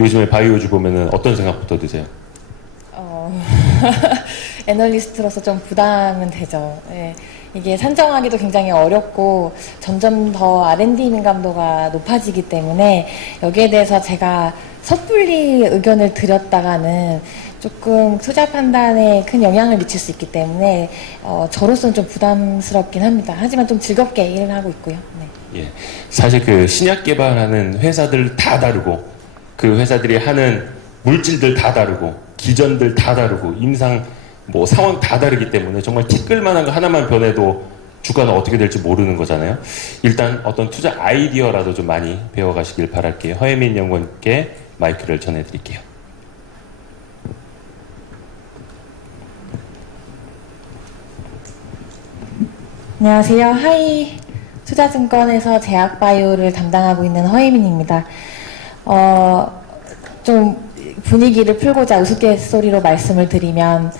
요즘에 바이오주 보면은 어떤 생각부터 드세요? 애널리스트로서 좀 부담은 되죠. 예. 이게 산정하기도 굉장히 어렵고 점점 더 R&D 민감도가 높아지기 때문에 여기에 대해서 제가 섣불리 의견을 드렸다가는 조금 투자 판단에 큰 영향을 미칠 수 있기 때문에 저로서는 좀 부담스럽긴 합니다. 하지만 좀 즐겁게 일을 하고 있고요. 네. 예. 사실 그 신약 개발하는 회사들 다 다르고 그 회사들이 하는 물질들 다 다르고 기전들 다 다르고 임상 뭐 상황 다 다르기 때문에 정말 티끌만한 거 하나만 변해도 주가가 어떻게 될지 모르는 거잖아요. 일단 어떤 투자 아이디어라도 좀 많이 배워가시길 바랄게요. 허혜민 연구원께 마이크를 전해드릴게요. 안녕하세요. 하이 투자증권에서 제약바이오를 담당하고 있는 허혜민입니다. 좀 분위기를 풀고자 우스갯소리로 말씀을 드리면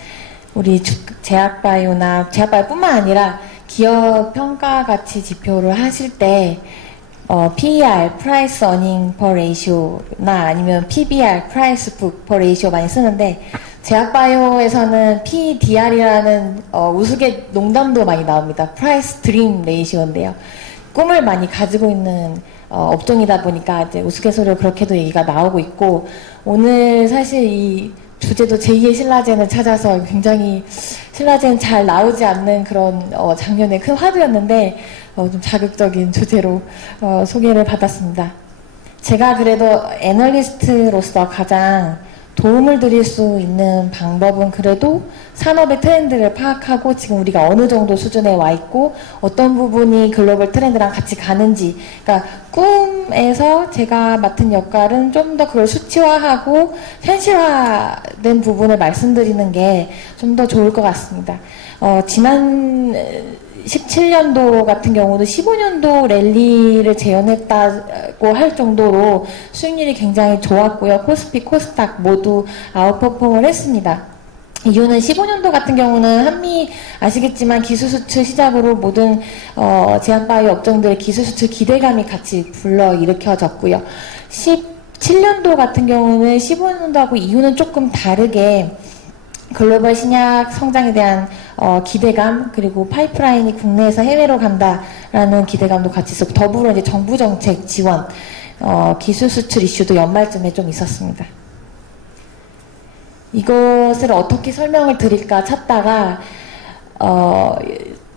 우리 제약바이오나 제약바이오뿐만 아니라 기업 평가 가치 지표를 하실 때 PER, Price Earning Per Ratio나 아니면 PBR, Price Book Per Ratio 많이 쓰는데 제약바이오에서는 PDR이라는 우스갯 농담도 많이 나옵니다. Price Dream Ratio인데요. 꿈을 많이 가지고 있는 업종이다 보니까 이제 우스갯소리로 그렇게도 얘기가 나오고 있고 오늘 사실 이 주제도 제2의 신라젠을 찾아서 굉장히 신라젠 잘 나오지 않는 그런 작년에 큰 화두였는데 좀 자극적인 주제로 소개를 받았습니다. 제가 그래도 애널리스트로서 가장 도움을 드릴 수 있는 방법은 그래도 산업의 트렌드를 파악하고 지금 우리가 어느 정도 수준에 와 있고 어떤 부분이 글로벌 트렌드랑 같이 가는지, 그러니까 꿈에서 제가 맡은 역할은 좀 더 그걸 수치화하고 현실화된 부분을 말씀드리는 게 좀 더 좋을 것 같습니다. 지난 17년도 같은 경우도 15년도 랠리를 재현했다고 할 정도로 수익률이 굉장히 좋았고요. 코스피, 코스닥 모두 아웃퍼폼을 했습니다. 이유는 15년도 같은 경우는 한미 아시겠지만 기술수출 시작으로 모든 제약바이오 업종들의 기술수출 기대감이 같이 불러일으켜졌고요. 17년도 같은 경우는 15년도하고 이유는 조금 다르게 글로벌 신약 성장에 대한 기대감, 그리고 파이프라인이 국내에서 해외로 간다라는 기대감도 같이 있었고, 더불어 이제 정부 정책 지원, 기술 수출 이슈도 연말쯤에 좀 있었습니다. 이것을 어떻게 설명을 드릴까 찾다가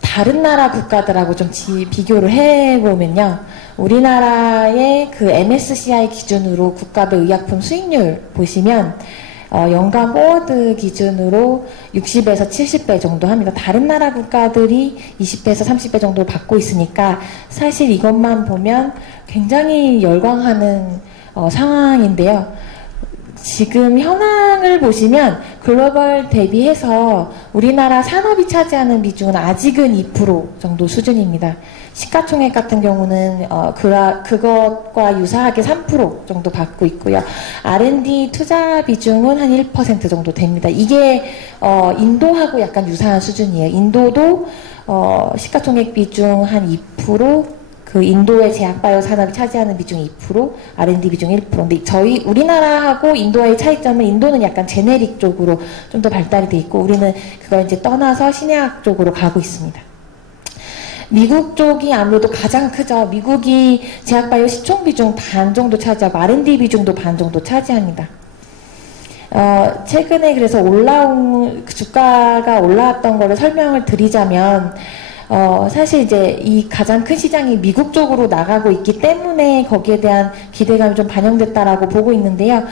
다른 나라 국가들하고 좀 비교를 해보면요, 우리나라의 그 MSCI 기준으로 국가별 의약품 수익률 보시면 연간 포워드 기준으로 60에서 70배 정도 합니다. 다른 나라 국가들이 20배에서 30배 정도 받고 있으니까 사실 이것만 보면 굉장히 열광하는 상황인데요. 지금 현황을 보시면 글로벌 대비해서 우리나라 산업이 차지하는 비중은 아직은 2% 정도 수준입니다. 시가총액 같은 경우는 그것과 유사하게 3% 정도 받고 있고요. R&D 투자 비중은 한 1% 정도 됩니다. 이게 인도하고 약간 유사한 수준이에요. 인도도 시가총액 비중 한 2%, 그 인도의 제약바이오 산업이 차지하는 비중이 2%, R&D 비중 1%. 근데 우리나라하고 인도와의 차이점은 인도는 약간 제네릭 쪽으로 좀 더 발달이 돼 있고 우리는 그걸 이제 떠나서 신약 쪽으로 가고 있습니다. 미국 쪽이 아무래도 가장 크죠. 미국이 제약바이오 시총 비중 반 정도 차지하고 R&D 비중도 반 정도 차지합니다. 최근에 그래서 주가가 올라왔던 거를 설명을 드리자면 사실 이제 이 가장 큰 시장이 미국 쪽으로 나가고 있기 때문에 거기에 대한 기대감이 좀 반영됐다라고 보고 있는데요.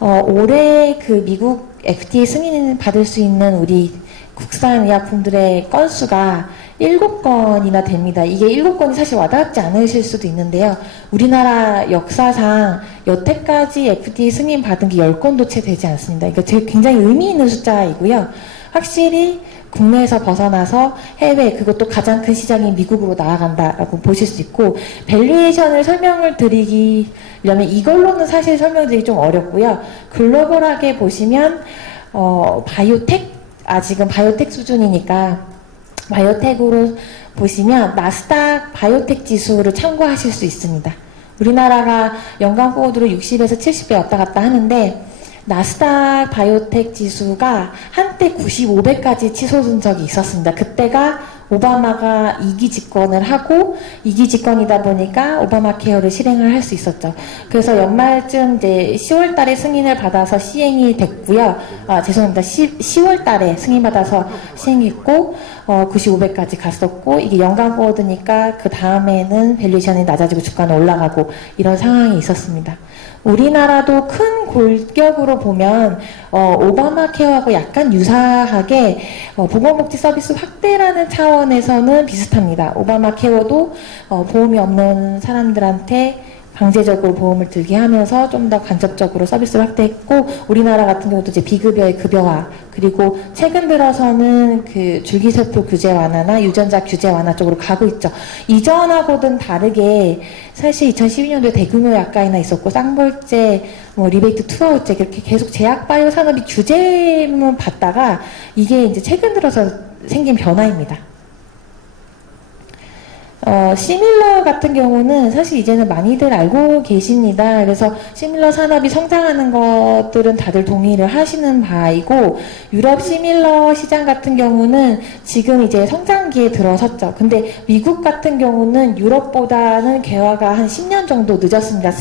올해 그 미국 FDA 승인 받을 수 있는 우리 국산 의약품들의 건수가 7건이나 됩니다. 이게 7건이 사실 와닿지 않으실 수도 있는데요. 우리나라 역사상 여태까지 FDA 승인 받은 게 10건도 채 되지 않습니다. 그러니까 굉장히 의미 있는 숫자이고요. 확실히 국내에서 벗어나서 해외, 그것도 가장 큰 시장인 미국으로 나아간다라고 보실 수 있고, 밸류에이션을 설명을 드리려면 이걸로는 사실 설명드리기 좀 어렵고요. 글로벌하게 보시면 바이오텍, 아직은 바이오텍 수준이니까 바이오텍으로 보시면 나스닥 바이오텍 지수를 참고하실 수 있습니다. 우리나라가 연간 포워드로 60에서 70배 왔다 갔다 하는데 나스닥 바이오텍 지수가 한때 95배까지 치솟은 적이 있었습니다. 그때가 오바마가 2기 집권을 하고 2기 집권이다 보니까 오바마 케어를 실행을 할 수 있었죠. 그래서 연말쯤 이제 10월 달에 승인을 받아서 시행이 됐고요. 죄송합니다. 10월 달에 승인받아서 시행했고 95배까지 갔었고 이게 연간 포워드니까 그 다음에는 밸류에이션이 낮아지고 주가는 올라가고 이런 상황이 있었습니다. 우리나라도 큰 골격으로 보면 오바마 케어하고 약간 유사하게 보건복지 서비스 확대라는 차원에서는 비슷합니다. 오바마 케어도 보험이 없는 사람들한테 강제적으로 보험을 들게 하면서 좀 더 간접적으로 서비스를 확대했고 우리나라 같은 경우도 이제 비급여의 급여화 그리고 최근 들어서는 그 줄기세포 규제 완화나 유전자 규제 완화 쪽으로 가고 있죠. 이전하고는 다르게 사실 2012년도에 대규모 약가이나 있었고 쌍벌제, 뭐 리베이트 투아웃제 이렇게 계속 제약바이오 산업이 규제만 받다가 이게 이제 최근 들어서 생긴 변화입니다. 시밀러 같은 경우는 사실 이제는 많이들 알고 계십니다. 그래서 시밀러 산업이 성장하는 것들은 다들 동의를 하시는 바이고 유럽 시밀러 시장 같은 경우는 지금 이제 성장기에 들어섰죠. 근데 미국 같은 경우는 유럽보다는 개화가 한 10년 정도 늦었습니다.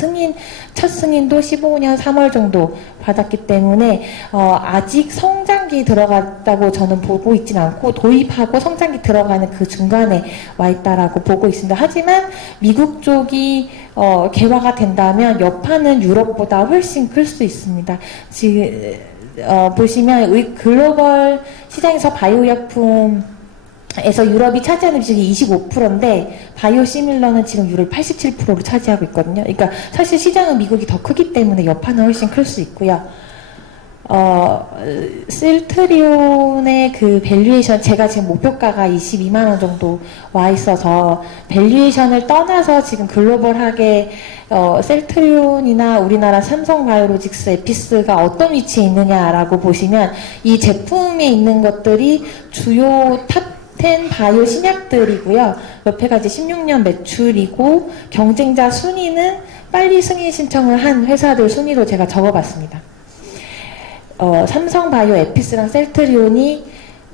첫 승인도 15년 3월 정도 받았기 때문에 아직 성장기 들어갔다고 저는 보고 있진 않고 도입하고 성장기 들어가는 그 중간에 와 있다라고 보고 있습니다. 하지만 미국 쪽이 개화가 된다면 여파는 유럽보다 훨씬 클 수 있습니다. 지금 보시면 글로벌 시장에서 바이오약품 에서 유럽이 차지하는 비중이 25%인데 바이오 시밀러는 지금 유럽 87%를 차지하고 있거든요. 그러니까 사실 시장은 미국이 더 크기 때문에 여파는 훨씬 클 수 있고요. 셀트리온의 그 밸류에이션 제가 지금 목표가가 22만원 정도 와 있어서 밸류에이션을 떠나서 지금 글로벌하게 셀트리온이나 우리나라 삼성바이오로직스 에피스가 어떤 위치에 있느냐라고 보시면 이 제품에 있는 것들이 주요 탑 10 바이오 신약들이고요. 옆에가 이제 16년 매출이고 경쟁자 순위는 빨리 승인 신청을 한 회사들 순위로 제가 적어봤습니다. 삼성바이오 에피스랑 셀트리온이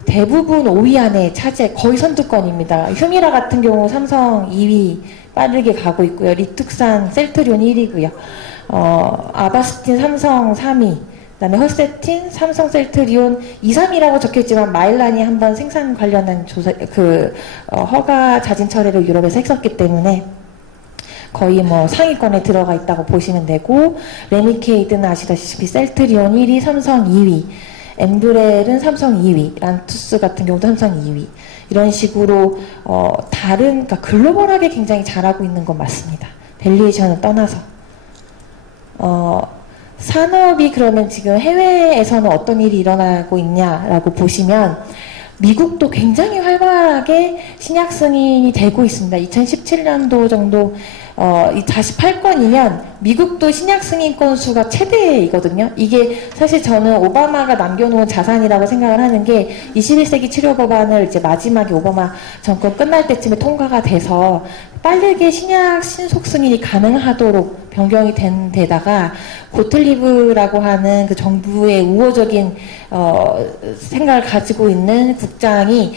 대부분 5위 안에 차지해 거의 선두권입니다. 휴미라 같은 경우 삼성 2위 빠르게 가고 있고요. 리툭산 셀트리온 1위고요. 아바스틴 삼성 3위. 그다음에 허세틴, 삼성 셀트리온 2, 3이라고 적혀있지만 마일란이 한번 생산 관련한 허가 자진 처리를 유럽에서 했었기 때문에 거의 뭐 상위권에 들어가 있다고 보시면 되고 레미케이드는 아시다시피 셀트리온 1위, 삼성 2위, 엠브렐은 삼성 2위, 란투스 같은 경우도 삼성 2위 이런 식으로 그러니까 글로벌하게 굉장히 잘하고 있는 건 맞습니다. 밸류에이션을 떠나서 산업이 그러면 지금 해외에서는 어떤 일이 일어나고 있냐라고 보시면 미국도 굉장히 활발하게 신약 승인이 되고 있습니다. 2017년도 정도 48건이면 미국도 신약 승인 건수가 최대이거든요. 이게 사실 저는 오바마가 남겨놓은 자산이라고 생각을 하는 게 21세기 치료 법안을 이제 마지막에 오바마 정권 끝날 때쯤에 통과가 돼서 빠르게 신약 신속 승인이 가능하도록 변경이 된 데다가 고틀리브라고 하는 그 정부의 우호적인 생각을 가지고 있는 국장이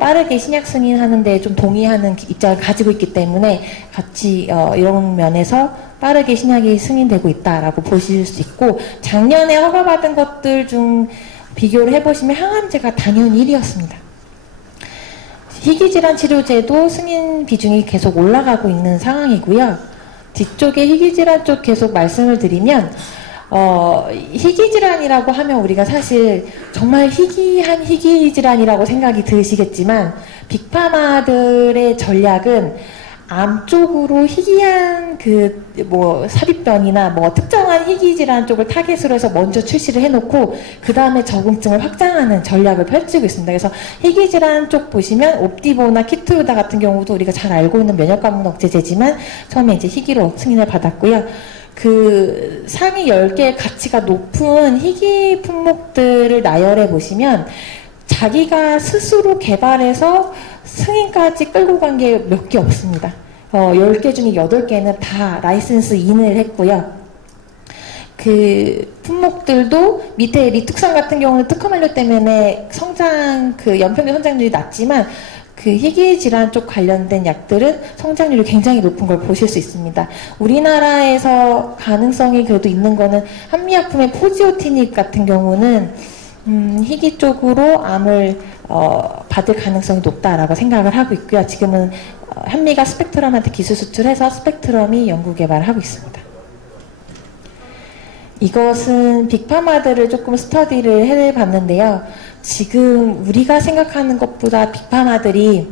빠르게 신약 승인하는데 좀 동의하는 입장을 가지고 있기 때문에 같이 이런 면에서 빠르게 신약이 승인되고 있다라고 보실 수 있고 작년에 허가받은 것들 중 비교를 해보시면 항암제가 당연 1위였습니다. 희귀질환 치료제도 승인 비중이 계속 올라가고 있는 상황이고요. 뒤쪽에 희귀질환 쪽 계속 말씀을 드리면 희귀질환이라고 하면 우리가 사실 정말 희귀한 희귀질환이라고 생각이 드시겠지만 빅파마들의 전략은 암 쪽으로 희귀한 삽입병이나 특정한 희귀질환 쪽을 타겟으로 해서 먼저 출시를 해놓고 그 다음에 적응증을 확장하는 전략을 펼치고 있습니다. 그래서 희귀질환 쪽 보시면 옵디보나 키트루다 같은 경우도 우리가 잘 알고 있는 면역감염 억제제지만 처음에 이제 희귀로 승인을 받았고요. 그 상위 10개의 가치가 높은 희귀 품목들을 나열해 보시면 자기가 스스로 개발해서 승인까지 끌고 간 게 몇 개 없습니다. 10개 중에 8개는 다 라이센스 인을 했고요. 그 품목들도 밑에 리특산 같은 경우는 특허만료 때문에 연평균 성장률이 낮지만 그 희귀 질환 쪽 관련된 약들은 성장률이 굉장히 높은 걸 보실 수 있습니다. 우리나라에서 가능성이 그래도 있는 거는 한미약품의 포지오티닙 같은 경우는 희귀 쪽으로 암을 받을 가능성이 높다라고 생각을 하고 있고요. 지금은 한미가 스펙트럼한테 기술 수출해서 스펙트럼이 연구 개발을 하고 있습니다. 이것은 빅파마들을 조금 스터디를 해봤는데요. 지금 우리가 생각하는 것보다 빅파마들이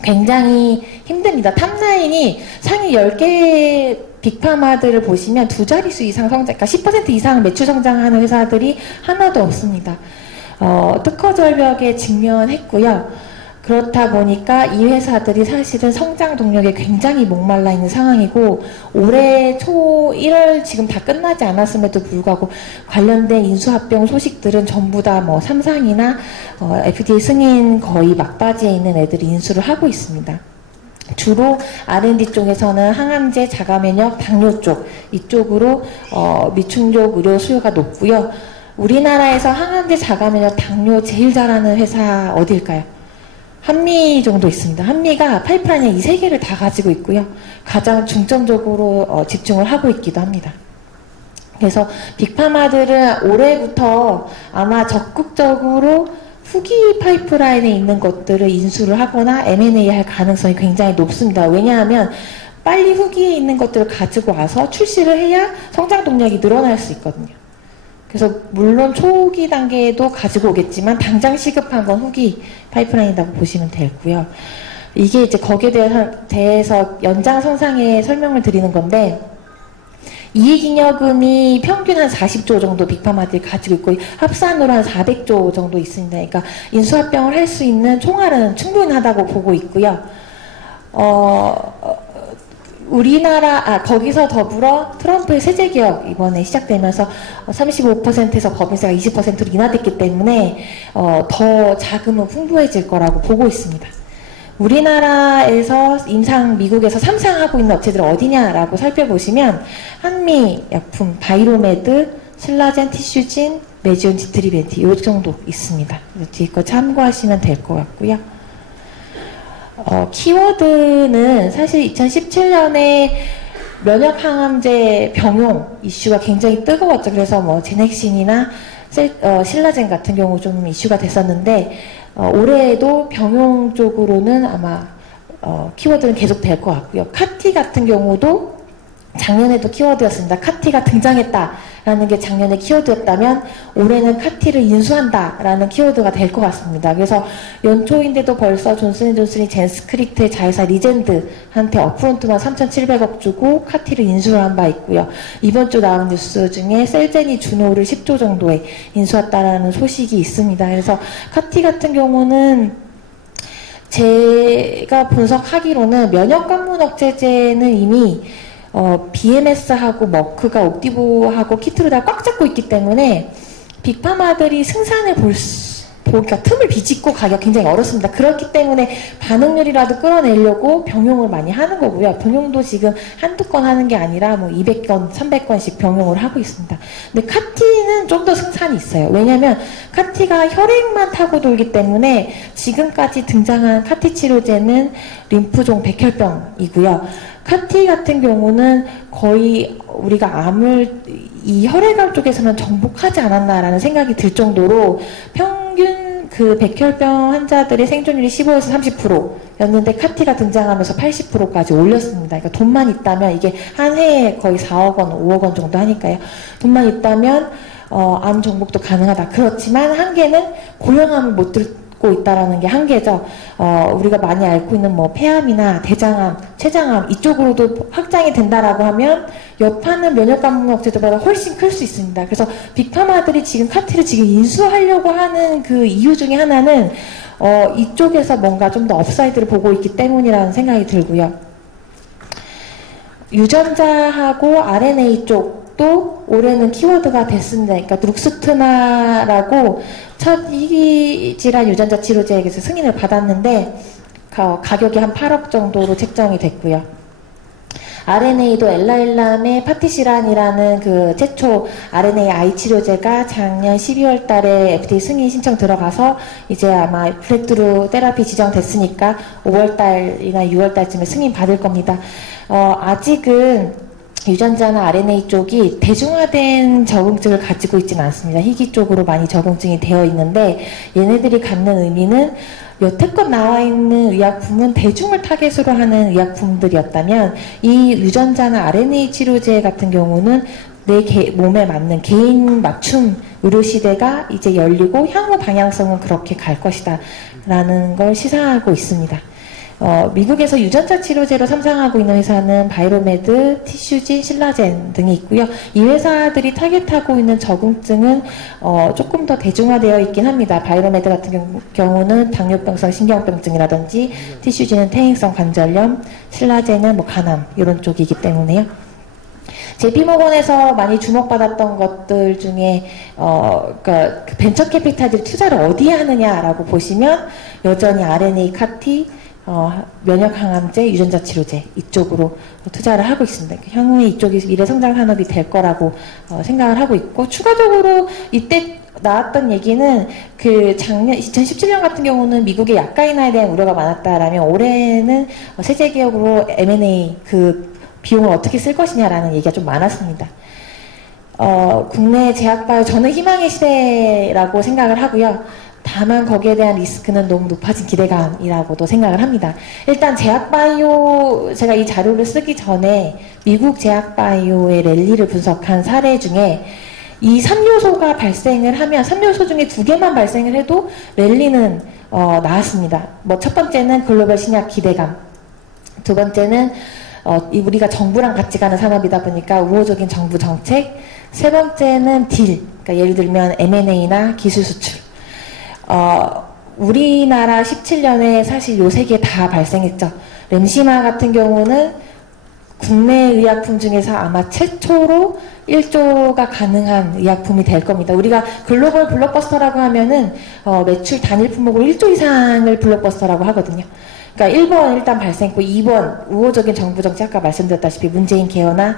굉장히 힘듭니다. 탑라인이 상위 10개 빅파마들을 보시면 두 자릿수 이상 성장, 그러니까 10% 이상 매출 성장하는 회사들이 하나도 없습니다. 특허 절벽에 직면했고요. 그렇다 보니까 이 회사들이 사실은 성장 동력에 굉장히 목말라 있는 상황이고, 올해 초 1월 지금 다 끝나지 않았음에도 불구하고 관련된 인수합병 소식들은 전부 다 뭐 삼상이나 FDA 승인 거의 막바지에 있는 애들이 인수를 하고 있습니다. 주로 R&D 쪽에서는 항암제, 자가면역, 당뇨 쪽, 이쪽으로 미충족 의료 수요가 높고요. 우리나라에서 항암제, 자가면역, 당뇨 제일 잘하는 회사 어딜까요? 한미 정도 있습니다. 한미가 파이프라인에 이 세 개를 다 가지고 있고요. 가장 중점적으로 집중을 하고 있기도 합니다. 그래서 빅파마들은 올해부터 아마 적극적으로 후기 파이프라인에 있는 것들을 인수를 하거나 M&A 할 가능성이 굉장히 높습니다. 왜냐하면 빨리 후기에 있는 것들을 가지고 와서 출시를 해야 성장 동력이 늘어날 수 있거든요. 그래서 물론 초기 단계에도 가지고 오겠지만 당장 시급한 건 후기 파이프라인이라고 보시면 되고요. 이게 이제 거기에 대해서 연장선상에 설명을 드리는 건데, 이익잉여금이 평균 한 40조 정도 빅파마들이 가지고 있고 합산으로 한 400조 정도 있습니다. 그러니까 인수합병을 할 수 있는 총알은 충분하다고 보고 있고요. 거기서 더불어 트럼프의 세제개혁 이번에 시작되면서 35%에서 법인세가 20%로 인하됐기 때문에 더 자금은 풍부해질 거라고 보고 있습니다. 우리나라에서 임상 미국에서 3상하고 있는 업체들은 어디냐라고 살펴보시면 한미약품, 바이로메드, 슬라젠, 티슈진, 메지온, 지트리벤티 이 정도 있습니다. 뒤에 거 참고하시면 될 것 같고요. 키워드는 사실 2017년에 면역항암제 병용 이슈가 굉장히 뜨거웠죠. 그래서 뭐 제넥신이나 신라젠 같은 경우 좀 이슈가 됐었는데, 올해에도 병용 쪽으로는 아마 키워드는 계속 될 것 같고요. 카티 같은 경우도 작년에도 키워드였습니다. 카티가 등장했다라는 게 작년에 키워드였다면 올해는 카티를 인수한다라는 키워드가 될 것 같습니다. 그래서 연초인데도 벌써 존슨앤존슨이 젠스크립트의 자회사 리젠드한테 업프론트만 3,700억 주고 카티를 인수를 한 바 있고요. 이번 주 나온 뉴스 중에 셀젠이 주노를 10조 정도에 인수했다라는 소식이 있습니다. 그래서 카티 같은 경우는 제가 분석하기로는 면역관문 억제제는 이미 BMS하고 머크가 옵티브하고 키트로다 꽉 잡고 있기 때문에 빅파마들이 승산을 그러니까 틈을 비집고 가기가 굉장히 어렵습니다. 그렇기 때문에 반응률이라도 끌어내려고 병용을 많이 하는 거고요. 병용도 지금 한두 건 하는 게 아니라 뭐 200건, 300건씩 병용을 하고 있습니다. 근데 카티는 좀 더 승산이 있어요. 왜냐면 카티가 혈액만 타고 돌기 때문에 지금까지 등장한 카티 치료제는 림프종 백혈병이고요. 카티 같은 경우는 거의 우리가 암을 이 혈액암 쪽에서는 정복하지 않았나라는 생각이 들 정도로 평균 그 백혈병 환자들의 생존율이 15에서 30%였는데 카티가 등장하면서 80%까지 올렸습니다. 그러니까 돈만 있다면 이게 한 해에 거의 4억 원, 5억 원 정도 하니까요. 돈만 있다면 암 정복도 가능하다. 그렇지만 한계는 고령암을 못 듣고 있다라는 게 한계죠. 우리가 많이 앓고 있는 뭐 폐암이나 대장암, 췌장암 이쪽으로도 확장이 된다라고 하면 여파는 면역관문 억제제보다 훨씬 클 수 있습니다. 그래서 빅파마들이 지금 카티를 지금 인수하려고 하는 그 이유 중에 하나는 이쪽에서 뭔가 좀 더 업사이드를 보고 있기 때문이라는 생각이 들고요. 유전자하고 RNA 쪽도 올해는 키워드가 됐습니다. 그러니까 룩스트나라고 첫 희귀질환 유전자 치료제에게서 승인을 받았는데 가격이 한 8억 정도로 책정이 됐고요. RNA도 엘라엘람의 파티시란이라는 그 최초 RNA eye 치료제가 작년 12월 달에 FDA 승인 신청 들어가서 이제 아마 브레이크스루 테라피 지정됐으니까 5월 달이나 6월 달쯤에 승인 받을 겁니다. 아직은 유전자나 RNA 쪽이 대중화된 적응증을 가지고 있지는 않습니다. 희귀 쪽으로 많이 적응증이 되어 있는데 얘네들이 갖는 의미는 여태껏 나와 있는 의약품은 대중을 타겟으로 하는 의약품들이었다면 이 유전자나 RNA 치료제 같은 경우는 내 몸에 맞는 개인 맞춤 의료 시대가 이제 열리고 향후 방향성은 그렇게 갈 것이다 라는 걸 시사하고 있습니다. 미국에서 유전자 치료제로 삼상하고 있는 회사는 바이로메드, 티슈진, 신라젠 등이 있고요. 이 회사들이 타겟하고 있는 적응증은 조금 더 대중화되어 있긴 합니다. 바이로메드 같은 경우는 당뇨병성 신경병증이라든지, 티슈진은 퇴행성 관절염, 신라젠은 뭐 간암 이런 쪽이기 때문에요. JP모건에서 많이 주목받았던 것들 중에 그러니까 벤처 캐피탈들이 투자를 어디에 하느냐라고 보시면 여전히 RNA CAR-T, 면역항암제, 유전자 치료제 이쪽으로 투자를 하고 있습니다. 향후에 이쪽이 미래 성장 산업이 될 거라고 생각을 하고 있고, 추가적으로 이때 나왔던 얘기는 그 작년 2017년 같은 경우는 미국의 약가 인하에 대한 우려가 많았다라면 올해는 세제 개혁으로 M&A 그 비용을 어떻게 쓸 것이냐라는 얘기가 좀 많았습니다. 국내 제약바이오 저는 희망의 시대라고 생각을 하고요. 다만 거기에 대한 리스크는 너무 높아진 기대감이라고도 생각을 합니다. 일단 제약바이오, 제가 이 자료를 쓰기 전에 미국 제약바이오의 랠리를 분석한 사례 중에 이 3요소가 발생을 하면 3요소 중에 2개만 발생을 해도 랠리는 나왔습니다. 뭐 첫 번째는 글로벌 신약 기대감, 두 번째는 우리가 정부랑 같이 가는 산업이다 보니까 우호적인 정부 정책, 세 번째는 딜, 그러니까 예를 들면 M&A나 기술 수출. 우리나라 17년에 사실 요 세 개 다 발생했죠. 렘시마 같은 경우는 국내 의약품 중에서 아마 최초로 1조가 가능한 의약품이 될 겁니다. 우리가 글로벌 블록버스터라고 하면은 매출 단일 품목으로 1조 이상을 블록버스터라고 하거든요. 그러니까 1번 일단 발생했고, 2번 우호적인 정부 정책, 아까 말씀드렸다시피 문재인 개헌이나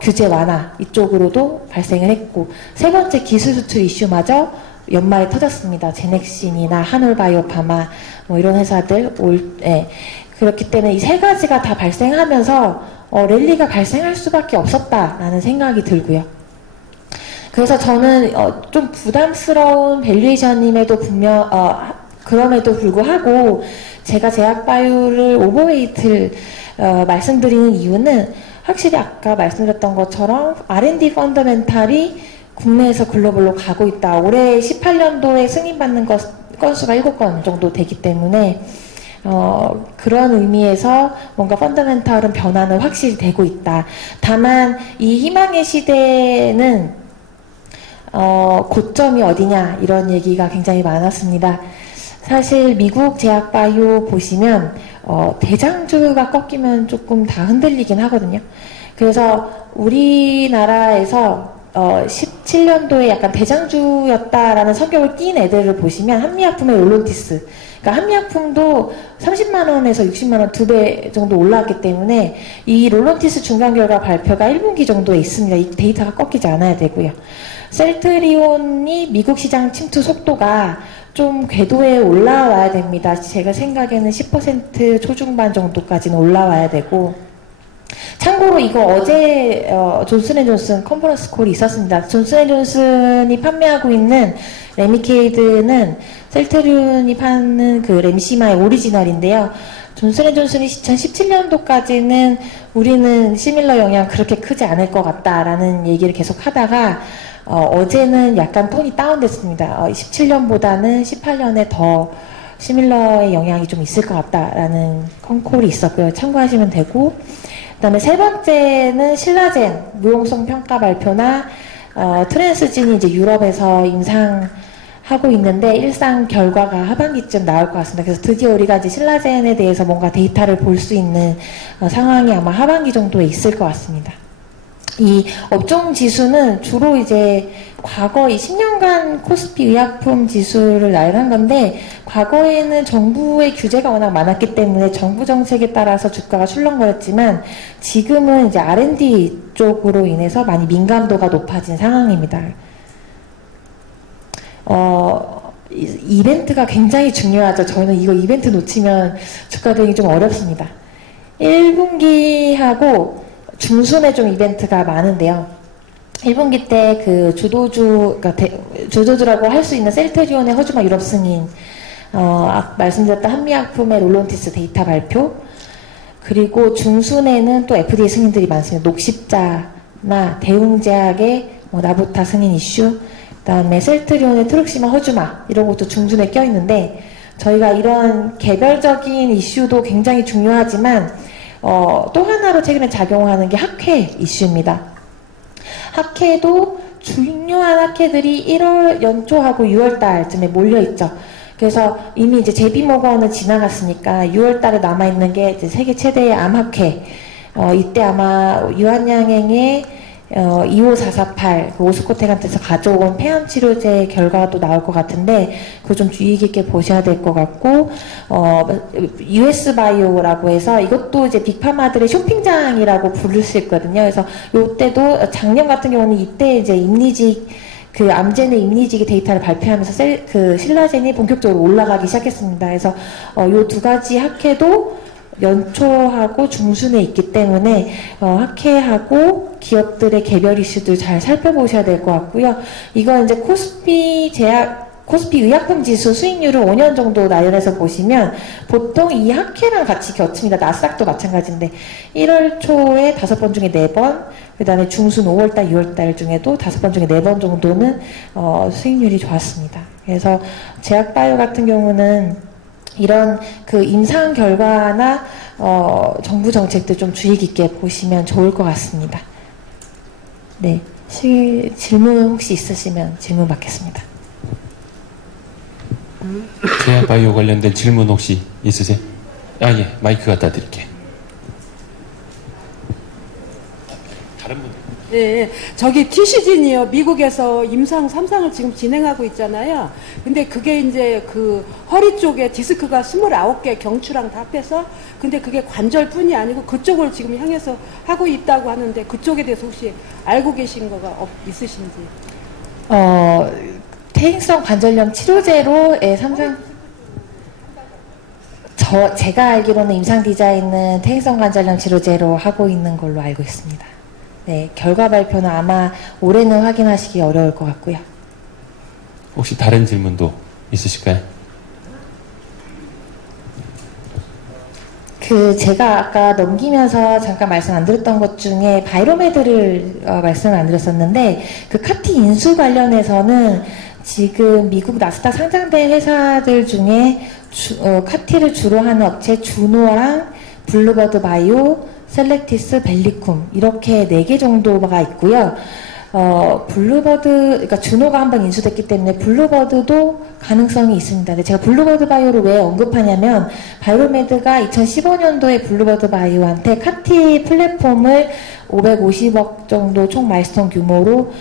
규제 완화 이쪽으로도 발생을 했고, 세 번째 기술 수출 이슈마저 연말에 터졌습니다. 제넥신이나 한올바이오파마 뭐 이런 회사들 그렇기 때문에 이 세 가지가 다 발생하면서 랠리가 발생할 수밖에 없었다라는 생각이 들고요. 그래서 저는 좀 부담스러운 밸류에이션임에도 그럼에도 불구하고 제가 제약바이오를 오버웨이트를 말씀드리는 이유는 확실히 아까 말씀드렸던 것처럼 R&D 펀더멘탈이 국내에서 글로벌로 가고 있다. 올해 18년도에 승인받는 건수가 7건 정도 되기 때문에 그런 의미에서 뭔가 펀더멘탈은 변화는 확실히 되고 있다. 다만 이 희망의 시대는 고점이 어디냐 이런 얘기가 굉장히 많았습니다. 사실 미국 제약바이오 보시면 대장주가 꺾이면 조금 다 흔들리긴 하거든요. 그래서 우리나라에서 17년도에 약간 대장주였다라는 성격을 띈 애들을 보시면 한미약품의 롤론티스, 그러니까 한미약품도 30만원에서 60만원 2배 정도 올라왔기 때문에 이 롤론티스 중간결과 발표가 1분기 정도에 있습니다. 이 데이터가 꺾이지 않아야 되고요. 셀트리온이 미국 시장 침투 속도가 좀 궤도에 올라와야 됩니다. 제가 생각에는 10% 초중반 정도까지는 올라와야 되고, 참고로 이거 어제 존슨앤존슨 컨퍼런스 콜이 있었습니다. 존슨앤존슨이 판매하고 있는 레미케이드는 셀트리온이 파는 그 렘시마의 오리지널인데요. 존슨앤존슨이 2017년도까지는 우리는 시밀러 영향 그렇게 크지 않을 것 같다라는 얘기를 계속 하다가 어제는 약간 톤이 다운됐습니다. 17년보다는 18년에 더 시밀러의 영향이 좀 있을 것 같다라는 컨콜이 있었고요. 참고하시면 되고, 그 다음에 세 번째는 신라젠 무용성 평가 발표나 트랜스진이 이제 유럽에서 임상하고 있는데 일상 결과가 하반기쯤 나올 것 같습니다. 그래서 드디어 우리가 이제 신라젠에 대해서 뭔가 데이터를 볼 수 있는 상황이 아마 하반기 정도에 있을 것 같습니다. 이 업종 지수는 주로 이제 과거 이 10년간 코스피 의약품 지수를 나열한 건데, 과거에는 정부의 규제가 워낙 많았기 때문에 정부 정책에 따라서 주가가 출렁거렸지만, 지금은 이제 R&D 쪽으로 인해서 많이 민감도가 높아진 상황입니다. 이벤트가 굉장히 중요하죠. 저는 이거 이벤트 놓치면 주가 대응이 좀 어렵습니다. 1분기하고 중순에 좀 이벤트가 많은데요. 1분기 때 그 주도주라고 할 수 있는 셀트리온의 허주마 유럽 승인, 말씀드렸던 한미약품의 롤론티스 데이터 발표, 그리고 중순에는 또 FDA 승인들이 많습니다. 녹십자나 대웅제약의 나부타 승인 이슈, 그다음에 셀트리온의 트룩시마 허주마, 이런 것도 중순에 껴있는데, 저희가 이런 개별적인 이슈도 굉장히 중요하지만 또 하나로 최근에 작용하는 게 학회 이슈입니다. 학회도 중요한 학회들이 1월 연초하고 6월 달쯤에 몰려있죠. 그래서 이미 이제 JP모건은 지나갔으니까 6월 달에 남아있는 게 이제 세계 최대의 암학회. 이때 아마 유한양행의 25448, 그 오스코텍한테서 가져온 폐암 치료제 결과가 또 나올 것 같은데, 그거 좀 주의 깊게 보셔야 될 것 같고, US 바이오라고 해서 이것도 이제 빅파마들의 쇼핑장이라고 부를 수 있거든요. 그래서 요때도 작년 같은 경우는 이때 이제 임리직, 그 암젠의 임리직의 데이터를 발표하면서 그 신라젠이 본격적으로 올라가기 시작했습니다. 그래서 요 두 가지 학회도 연초하고 중순에 있기 때문에 학회하고 기업들의 개별 이슈들 잘 살펴보셔야 될 것 같고요. 이건 이제 코스피 의약품 지수 수익률을 5년 정도 나열해서 보시면 보통 이 학회랑 같이 겹칩니다. 나스닥도 마찬가지인데 1월 초에 5번 중에 4번, 그 다음에 중순 5월달, 6월달 중에도 5번 중에 4번 정도는 수익률이 좋았습니다. 그래서 제약바이오 같은 경우는 이런 그 임상 결과나 정부 정책들 좀 주의 깊게 보시면 좋을 것 같습니다. 네, 질문 혹시 있으시면 질문 받겠습니다. 제약바이오 관련된 질문 혹시 있으세요? 예, 마이크 갖다 드릴게요. 다른 분? 네, 저기 TC진이요. 미국에서 임상 3상을 지금 진행하고 있잖아요. 근데 그게 이제 그 허리 쪽에 디스크가 29개 경추랑 다 합해서, 근데 그게 관절뿐이 아니고 그쪽을 지금 향해서 하고 있다고 하는데, 그쪽에 대해서 혹시 알고 계신 거가 있으신지? 퇴행성 관절염 치료제로의 3상, 제가 알기로는 임상 디자인은 퇴행성 관절염 치료제로 하고 있는 걸로 알고 있습니다. 네, 결과 발표는 아마 올해는 확인하시기 어려울 것 같고요. 혹시 다른 질문도 있으실까요? 제가 아까 넘기면서 잠깐 말씀 안 드렸던 것 중에 바이로메드를 말씀을 안 드렸었는데, 그 카티 인수 관련해서는 지금 미국 나스닥 상장된 회사들 중에 카티를 주로 하는 업체 주노랑 블루버드 바이오, 셀렉티스, 벨리쿰 이렇게 4개 정도가 있고요. 그러니까 주노가 한번 인수됐기 때문에 블루버드도 가능성이 있습니다. 근데 제가 블루버드 바이오를 왜 언급하냐면, 바이로메드가 2015년도에 블루버드 바이오한테 카티 플랫폼을 550억 정도 총 마일스톤 규모로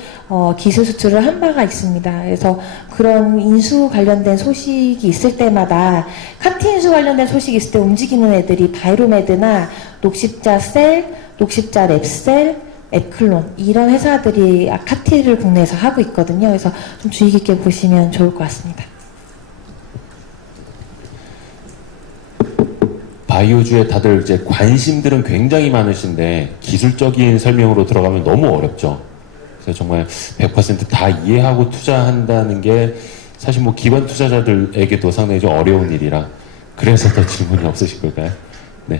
기술 수출을 한 바가 있습니다. 그래서 그런 인수 관련된 소식이 있을 때마다, 카티 인수 관련된 소식이 있을 때 움직이는 애들이 바이로메드나 녹십자 셀, 녹십자 랩셀, 앱클론 이런 회사들이 카티를 국내에서 하고 있거든요. 그래서 좀 주의 깊게 보시면 좋을 것 같습니다. 바이오주에 다들 이제 관심들은 굉장히 많으신데 기술적인 설명으로 들어가면 너무 어렵죠. 그래서 정말 100%다 이해하고 투자한다는 게 사실 뭐 기관 투자자들에게도 상당히 좀 어려운 일이라, 그래서 더 질문이 없으실 걸까요? 네.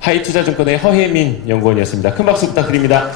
하이투자증권의 허혜민 연구원이었습니다. 큰 박수 부탁드립니다.